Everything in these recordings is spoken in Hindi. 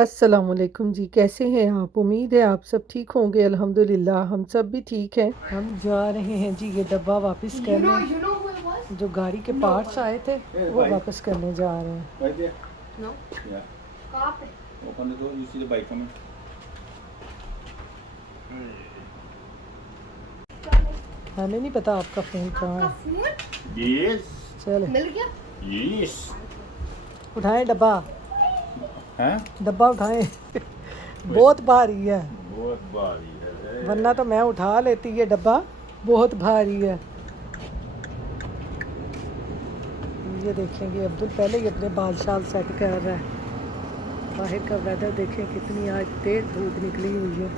अस्सलामुअलैकुम जी, कैसे हैं आप? उम्मीद है आप सब ठीक होंगे। अल्हम्दुलिल्लाह हम सब भी ठीक हैं। हम जा रहे हैं जी ये डब्बा वापस करने। जो गाड़ी के पार्ट्स आए थे वो वापस करने जा रहे हैं। Right there. No. Yeah. कहाँ पे? Open the door. You see the bike coming. हमें नहीं पता आपका फ़ोन कहाँ आपका है। Phone Yes. चल मिल गया? Yes. उठाएं डब्बा, हैं? डब्बा उठाएं। बहुत भारी है, बहुत भारी है। वरना तो मैं उठा लेती ये डब्बा, बहुत भारी है। ये देखेंगे अब्दुल पहले ही अपने बाल शाल सेट कर रहा है। बाहर का वेदर देखें कितनी आज तेज धूप निकली हुई है।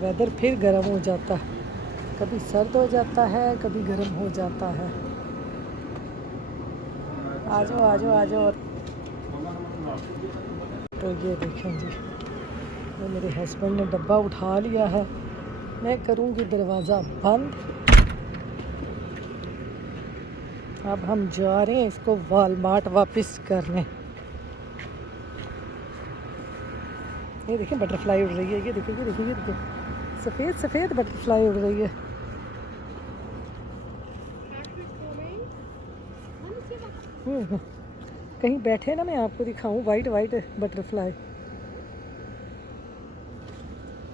वेदर फिर गर्म हो जाता है, कभी सर्द हो जाता है कभी गर्म हो जाता है। आ जाओ आ जाओ आ जाओ। तो ये देखें जी, ये मेरे हस्बैंड ने डब्बा उठा लिया है। मैं करूँगी दरवाज़ा बंद। अब हम जा रहे हैं इसको वॉलमार्ट वापस करने। ये देखिए बटरफ्लाई उड़ रही है, ये देखिए ये देखिए ये देखिए, सफ़ेद सफ़ेद बटरफ्लाई उड़ रही है। कहीं बैठे ना मैं आपको दिखाऊं, वाइट वाइट बटरफ्लाई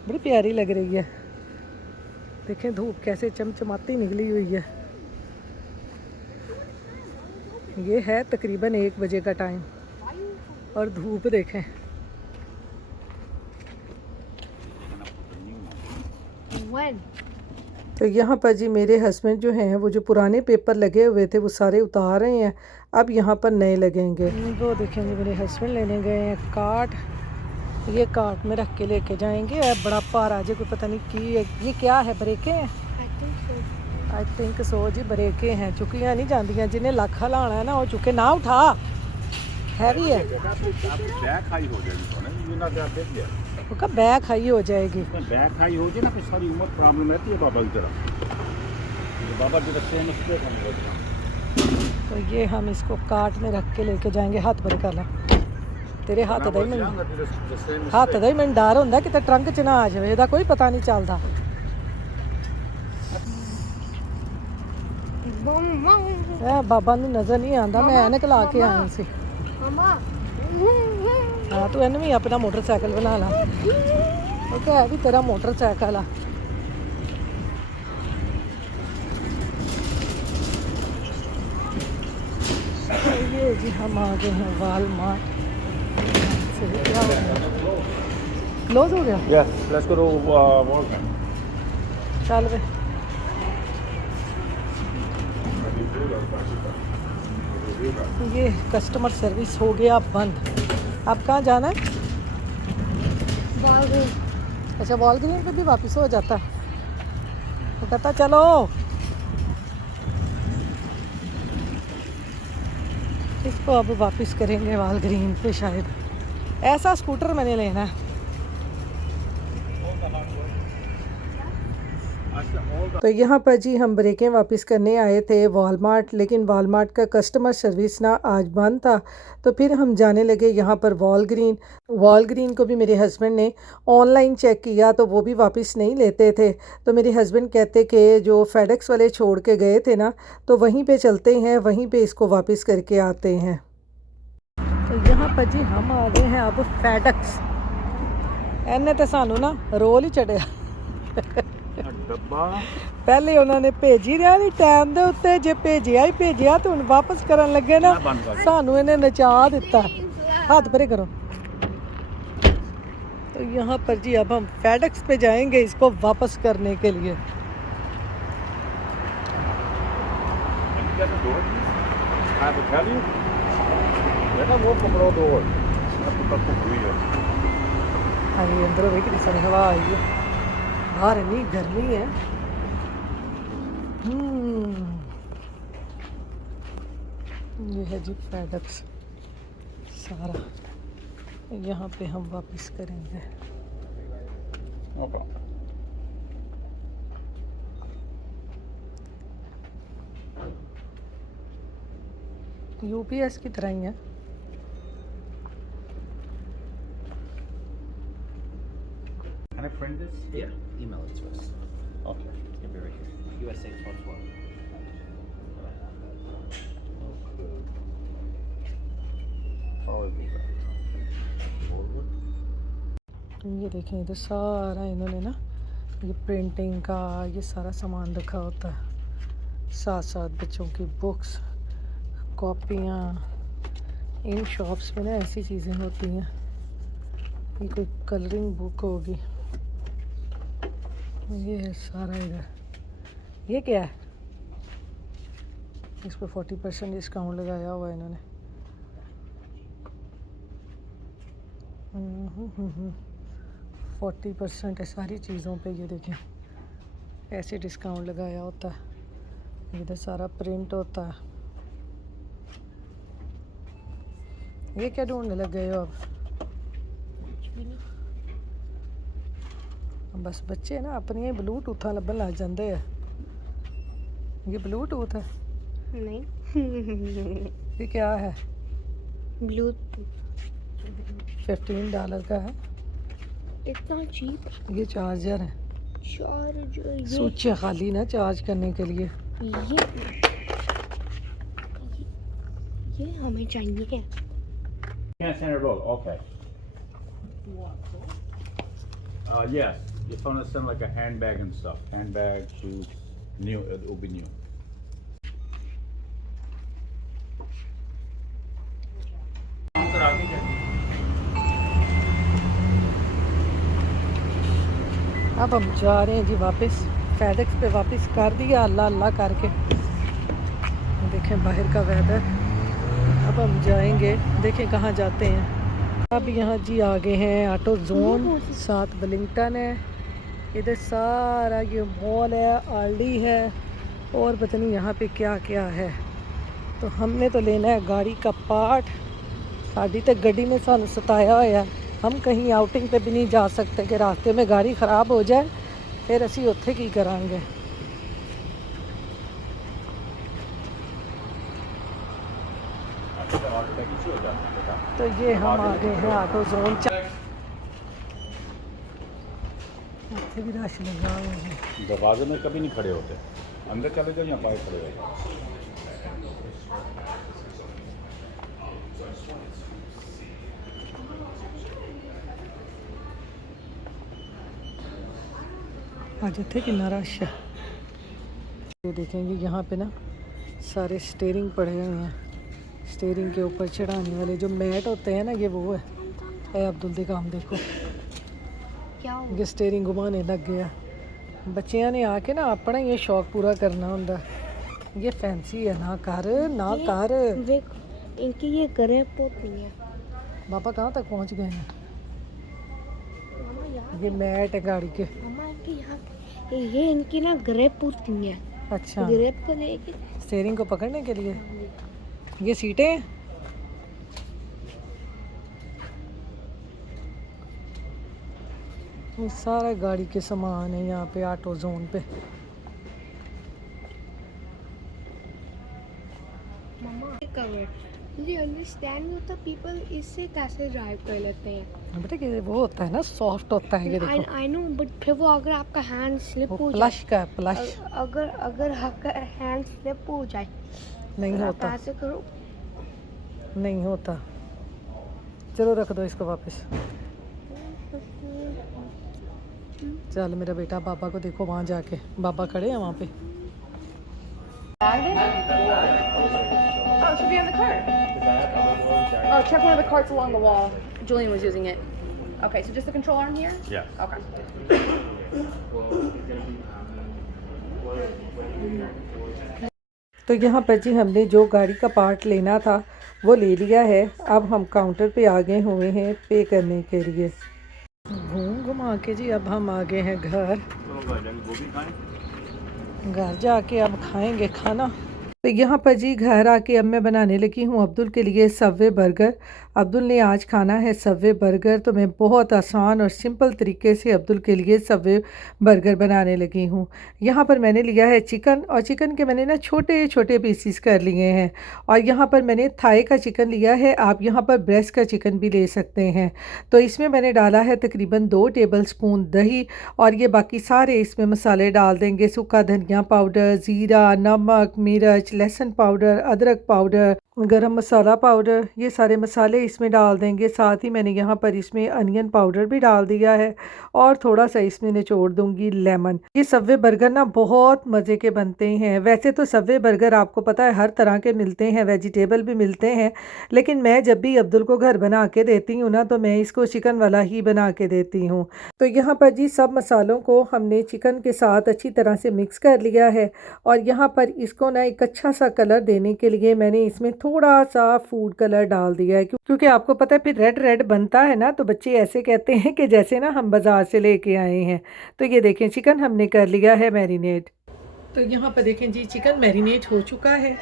बड़ी प्यारी लग रही है। देखें धूप कैसे चमचमाती निकली हुई है। ये है तकरीबन 1 बजे का टाइम और धूप देखें। When? तो यहाँ पर जी मेरे हस्बैंड जो हैं वो जो पुराने पेपर लगे हुए थे वो सारे उतार रहे हैं। अब यहाँ पर नए लगेंगे। वो देखेंगे मेरे हस्बैंड लेने गए हैं काट। ये काट में रख के लेके जाएंगे। अब बड़ा पार आ जाए, कोई पता नहीं कि ये क्या है, ब्रेकें हैं I think so. I think so जी, ब्रेकें हैं। चुकियाँ नहीं जाती, जिन्हें लख लाना है ना वो चुके ना उठा, हैवी है। बैक हाई हो जाएगी तो ना, ये ना क्या देख लिया। वो का बैक हाई हो जाएगी। बैक हाई हो जाए ना, फिर सारी उम्र प्रॉब्लम रहती है बाबा की तरह। बाबा जी रखते हैं उसके हम। तो ये हम इसको काट में रख के लेके जाएंगे। हाथ बड़े कर ला तेरे हाथ दई में, हाथ दई में डर होंदा कि ट्रंक च ना आ जाए, ਇਹਦਾ कोई पता नहीं चलता। बाबा ਨੂੰ नज़र नहीं आता, मैं ऐनक ला के आई सी। Mama. हाँ तू इन्हें भी अपना मोटरसाइकिल बना ला, तो है भी तेरा मोटरसाइकिल आ। ये जी हम आ गए हैं वॉलमार्ट। क्या हो गया, क्लोज हो गया? Yes, let's go to Walmart. चल वे। ये कस्टमर सर्विस हो गया बंद। अब कहाँ जाना है? अच्छा वॉलग्रीन पे भी वापस हो जाता है, तो कहता चलो। इसको अब वापस करेंगे वॉलग्रीन पे शायद। ऐसा स्कूटर मैंने लेना है। तो यहाँ पर जी हम ब्रेकें वापस करने आए थे वॉलमार्ट, लेकिन वॉलमार्ट का कस्टमर सर्विस ना आज बंद था। तो फिर हम जाने लगे यहाँ पर वॉलग्रीन। वॉलग्रीन को भी मेरे हस्बैंड ने ऑनलाइन चेक किया तो वो भी वापस नहीं लेते थे। तो मेरे हस्बैंड कहते कि जो फेडेक्स वाले छोड़ के गए थे ना, तो वहीं पे चलते हैं, वहीं पे इसको वापस करके आते हैं। तो यहाँ पर जी हम आ गए हैं अब फेडेक्स। इन्हें तो सानू ना रोल ही चढ़िया। डब्बा पहले उन्होंने भेजी रहा नहीं टाइम दे उत्ते, जे भेजिया ही भेजिया तो हुण वापस करन लगे ना सानू इन्हें नचा दिता। हाथ परे करो। तो यहाँ पर जी अब हम फेडेक्स पे जाएंगे इसको वापस करने के लिए। वो पकड़ो दो हाँ जी, अंदर भी कितनी सारी हवा आई है, बाहर इतनी गर्मी है। ये है जी फेडेक्स सारा, यहाँ पे हम वापस करेंगे। यूपीएस की तरह ही है। Can I print this? Yeah, email it to us. Okay. It's gonna be right here. USA 1212. How is it? Forward? ये देखें इधर सारा इन्होंने ना ये प्रिंटिंग का ये सारा सामान रखा होता है, साथ साथ बच्चों की बुक्स, कॉपियाँ। इन शॉप्स में ना ऐसी चीज़ें होती हैं। ये कोई कलरिंग बुक होगी। ये है सारा इधर। ये क्या है? इस पर 40% डिस्काउंट लगाया हुआ है इन्होंने। 40% है सारी चीज़ों पे। ये देखें ऐसे डिस्काउंट लगाया होता है। इधर सारा प्रिंट होता है। ये क्या ढूंढने लग गए हो अब? बस बच्चे ना अपनी ब्लूटूथ लब्भन लग जाते हैं। ये ब्लूटूथ है? नहीं। ये क्या है? Bluetooth. $15 का है। It's not cheap. ये चार्जर है। Charger. स्विच है खाली ना चार्ज करने के लिए। ये हमें चाहिए। Can't send it all. Okay. Yes. You're going to send like a handbag and stuff. Handbag, shoes, new. It will be new. अब हम जा रहे हैं जी वापस फैडेक्स पे। वापस कर दिया अल्लाह अल्लाह करके। देखें बाहर का वेदर। अब हम जाएंगे, देखें कहाँ जाते हैं। अब यहाँ जी आ गए हैं ऑटो जोन, साथ वेलिंगटन है। इधर सारा ये मॉल है, आरडी है और पता नहीं यहाँ पे क्या क्या है। तो हमने तो लेना है गाड़ी का पार्ट। साड़ी तो गड्डी ने सानू सताया होया। हम कहीं आउटिंग पे भी नहीं जा सकते कि रास्ते में गाड़ी ख़राब हो जाए, फिर असी उत्थे की करांगे। तो ये हम आ गए हैं ऑटो जोन। उत्थे भी रश लगा हुआ है। दरवाजे में कभी नहीं खड़े होते। अंदर चले जाओ या बाहर खड़े हो। आज इतने कितना रश है। ये देखेंगे यहाँ पे ना सारे स्टेयरिंग पड़े हुए हैं। स्टेयरिंग के ऊपर चढ़ाने वाले जो मैट होते हैं ना, ये वो है। अब्दुल दी काम देखो, क्या हो? ये स्टेयरिंग घुमाने लग गया। बच्चियां ने आके ना अपना ये शौक पूरा करना होंदा। ये फैंसी है ना कर ना कर। इनकी ये ग्रेप होती है। पापा कहाँ तक पहुँच गए हैं? मामा यहाँ ये मैट है गाड़ी के। मामा इनकी यहाँ ये इनकी ना ग्रेप होती है। अच्छा, ग्रेप को लेके स्टेयरिंग को पकड़ने के लिए। ये सीटें हैं। ये सारा गाड़ी के सामान है यहाँ पे ऑटो जोन पे। मामा कवर मुझे अंडरस्टैंड नहीं होता पीपल इससे कैसे ड्राइव कर लेते हैं। बेटा कि वो होता है ना, सॉफ्ट होता है। ये देखो आई नो बट फिर वो अगर आपका हैंड स्लिप वो हो जाए, प्लश का है, प्लश अगर आपका हैंड स्लिप हो जाए, नहीं अगर आप होता, ऐसे करो। नहीं होता। चलो रख दो इसको वापस। चल मेरा बेटा, बाबा को देखो वहाँ जाके, बाबा खड़े हैं वहाँ पे। Oh, it should be on the cart. Oh, check one of the carts along the wall. Julian was using it. Okay, so just the control arm here? Yeah. Okay. तो यहाँ पर जी हमने जो गाड़ी का पार्ट लेना था वो ले लिया है। अब हम काउंटर पे आ गए हुए हैं पे करने के लिए। घूम घुमा के जी अब हम आ गए हैं घर। घर जाके अब खाएंगे खाना। तो यहाँ पर जी घर आके अब मैं बनाने लगी हूँ अब्दुल के लिए सबवे बर्गर। अब्दुल ने आज खाना है सबवे बर्गर, तो मैं बहुत आसान और सिंपल तरीके से अब्दुल के लिए सबवे बर्गर बनाने लगी हूँ। यहाँ पर मैंने लिया है चिकन, और चिकन के मैंने ना छोटे छोटे पीसीस कर लिए हैं। और यहाँ पर मैंने थाई का चिकन लिया है, आप यहाँ पर ब्रेस्ट का चिकन भी ले सकते हैं। तो इसमें मैंने डाला है तकरीबन 2 टेबल स्पून दही, और ये बाकी सारे इसमें मसाले डाल देंगे। सूखा धनिया पाउडर, ज़ीरा, नमक, मिर्च, लहसुन पाउडर, अदरक पाउडर, गरम मसाला पाउडर, ये सारे मसाले इसमें डाल देंगे। साथ ही मैंने यहाँ पर इसमें अनियन पाउडर भी डाल दिया है, और थोड़ा सा इसमें निचोड़ दूंगी लेमन। ये सबवे बर्गर ना बहुत मज़े के बनते हैं। वैसे तो सबवे बर्गर आपको पता है हर तरह के मिलते हैं, वेजिटेबल भी मिलते हैं, लेकिन मैं जब भी अब्दुल को घर बना के देती हूँ ना, तो मैं इसको चिकन वाला ही बना के देती हूँ। तो यहाँ पर जी सब मसालों को हमने चिकन के साथ अच्छी तरह से मिक्स कर लिया है, और यहाँ पर इसको ना एक अच्छा सा कलर देने के लिए मैंने इसमें थोड़ा सा फूड कलर डाल दिया है, क्योंकि आपको पता है फिर रेड रेड बनता है ना, तो बच्चे ऐसे कहते हैं कि जैसे ना हम बाज़ार से लेके आए हैं। तो ये देखें चिकन हमने कर लिया है मैरिनेट। तो यहाँ पर देखें जी चिकन मैरिनेट हो चुका है।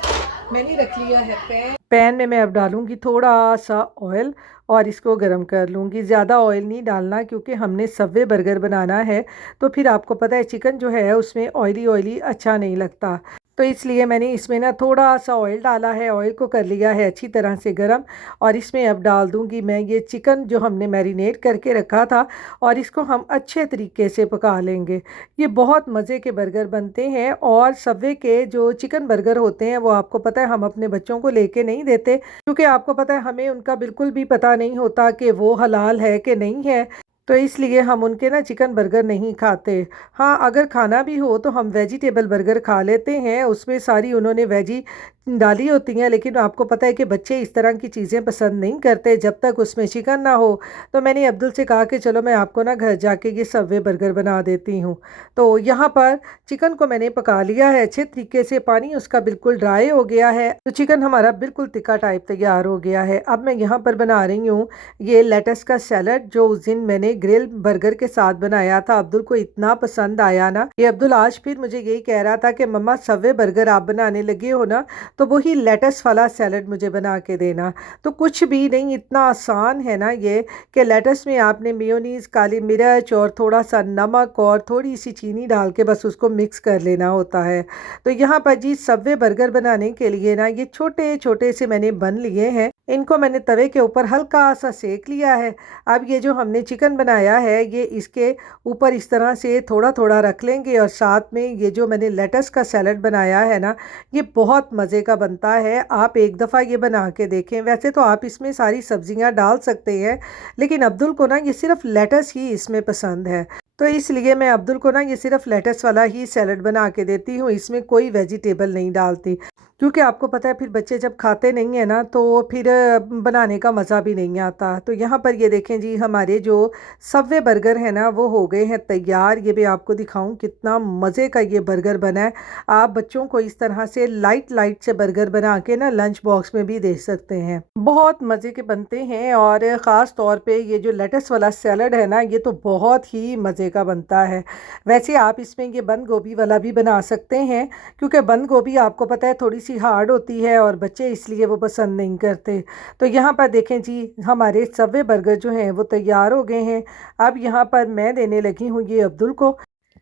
मैंने रख लिया है पैन में मैं अब डालूंगी थोड़ा सा ऑयल, और इसको गर्म कर लूँगी। ज़्यादा ऑयल नहीं डालना, क्योंकि हमने सबवे बर्गर बनाना है, तो फिर आपको पता है चिकन जो है उसमें ऑयली ऑयली अच्छा नहीं लगता। तो इसलिए मैंने इसमें ना थोड़ा सा ऑयल डाला है, ऑयल को कर लिया है अच्छी तरह से गरम, और इसमें अब डाल दूंगी मैं ये चिकन जो हमने मैरिनेट करके रखा था, और इसको हम अच्छे तरीके से पका लेंगे। ये बहुत मज़े के बर्गर बनते हैं, और सबवे के जो चिकन बर्गर होते हैं वो आपको पता है हम अपने बच्चों को लेके नहीं देते, क्योंकि आपको पता है हमें उनका बिल्कुल भी पता नहीं होता कि वो हलाल है कि नहीं है, तो इसलिए हम उनके ना चिकन बर्गर नहीं खाते। हाँ, अगर खाना भी हो तो हम वेजिटेबल बर्गर खा लेते हैं, उसमें सारी उन्होंने वेजी डाली होती हैं, लेकिन आपको पता है कि बच्चे इस तरह की चीज़ें पसंद नहीं करते जब तक उसमें चिकन ना हो। तो मैंने अब्दुल से कहा कि चलो मैं आपको ना घर जाके ये सबवे बर्गर बना देती हूँ। तो यहाँ पर चिकन को मैंने पका लिया है अच्छे तरीके से, पानी उसका बिल्कुल ड्राई हो गया है, तो चिकन हमारा बिल्कुल तिक्का टाइप तैयार हो गया है। अब मैं यहाँ पर बना रही हूँ ये लेटस का सैलड, जो उस दिन मैंने ग्रिल बर्गर के साथ बनाया था। अब्दुल को इतना पसंद आया ना, ये अब्दुल आज फिर मुझे यही कह रहा था कि मम्मा सबवे बर्गर आप बनाने लगे हो ना, तो वही लेटस वाला सैलड मुझे बना के देना। तो कुछ भी नहीं, इतना आसान है ना ये, कि लेटस में आपने मेयोनीज, काली मिर्च और थोड़ा सा नमक और थोड़ी सी चीनी डाल के बस उसको मिक्स कर लेना होता है। तो यहाँ पर जी सबवे बर्गर बनाने के लिए ना ये छोटे छोटे से मैंने बन लिए हैं, इनको मैंने तवे के ऊपर हल्का सा सेक लिया है। अब ये जो हमने चिकन बनाया है ये इसके ऊपर इस तरह से थोड़ा थोड़ा रख लेंगे, और साथ में ये जो मैंने लेटस का सैलड बनाया है ना, ये बहुत मज़े का बनता है। आप एक दफ़ा ये बना के देखें। वैसे तो आप इसमें सारी सब्जियां डाल सकते हैं, लेकिन अब्दुल को ना ये सिर्फ लेटस ही इसमें पसंद है, तो इसलिए मैं अब्दुल को ना ये सिर्फ लेटस वाला ही सैलड बना के देती हूँ, इसमें कोई वेजिटेबल नहीं डालती, क्योंकि आपको पता है फिर बच्चे जब खाते नहीं है ना, तो फिर बनाने का मज़ा भी नहीं आता। तो यहाँ पर ये देखें जी हमारे जो सबवे बर्गर है ना वो हो गए हैं तैयार। ये भी आपको दिखाऊं कितना मज़े का ये बर्गर बना है। आप बच्चों को इस तरह से लाइट लाइट से बर्गर बना के ना लंच बॉक्स में भी दे सकते हैं, बहुत मज़े के बनते हैं। और ख़ास तौर पे ये जो लेटस वाला सैलड है ना, ये तो बहुत ही मज़े का बनता है। वैसे आप इसमें ये बंद गोभी वाला भी बना सकते हैं, क्योंकि बंद गोभी आपको पता है थोड़ी सी हार्ड होती है, और बच्चे इसलिए वो पसंद नहीं करते। तो यहाँ पर देखें जी हमारे सबवे बर्गर जो हैं वो तैयार हो गए हैं। अब यहाँ पर मैं देने लगी हूँ ये अब्दुल को,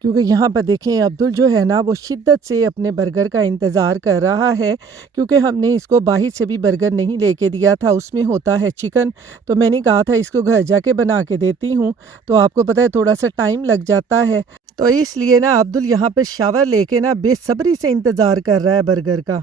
क्योंकि यहाँ पर देखें अब्दुल जो है ना वो शिद्दत से अपने बर्गर का इंतज़ार कर रहा है, क्योंकि हमने इसको बाहर से भी बर्गर नहीं लेके दिया था, उसमें होता है चिकन। तो मैंने कहा था इसको घर जाके बना के देती हूँ, तो आपको पता है थोड़ा सा टाइम लग जाता है, तो इसलिए ना अब्दुल यहाँ पर शावर लेके ना बेसब्री से इंतज़ार कर रहा है बर्गर का।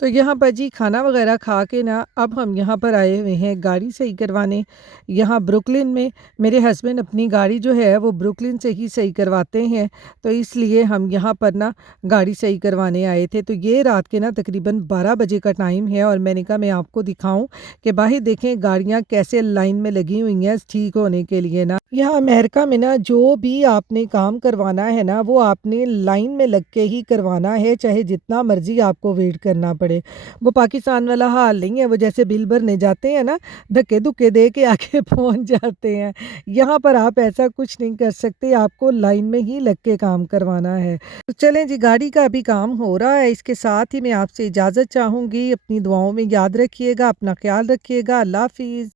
तो यहाँ पर जी खाना वगैरह खा के ना अब हम यहाँ पर आए हुए हैं गाड़ी सही करवाने। यहाँ ब्रुकलिन में मेरे हस्बैंड अपनी गाड़ी जो है वो ब्रुकलिन से ही सही करवाते हैं, तो इसलिए हम यहाँ पर ना गाड़ी सही करवाने आए थे। तो ये रात के ना तकरीबन 12 बजे का टाइम है, और मैंने कहा मैं आपको दिखाऊं कि बाहर देखें गाड़ियाँ कैसे लाइन में लगी हुई हैं ठीक होने के लिए ना। यहाँ अमेरिका में ना जो भी आपने काम करवाना है ना वो आपने लाइन में लग के ही करवाना है, चाहे जितना मर्जी आपको वेट करना पड़े। पड़े। वो पाकिस्तान वाला हाल नहीं है, वो जैसे बिल भरने जाते हैं ना, धक्के-धुक्के दे के आके पहुँच जाते हैं। यहाँ पर आप ऐसा कुछ नहीं कर सकते, आपको लाइन में ही लग के काम करवाना है। तो चलें जी, गाड़ी का अभी काम हो रहा है, इसके साथ ही मैं आपसे इजाज़त चाहूँगी। अपनी दुआओं में याद रखिएगा, अपना ख़्याल रखिएगा। अल्लाह हाफ़िज़।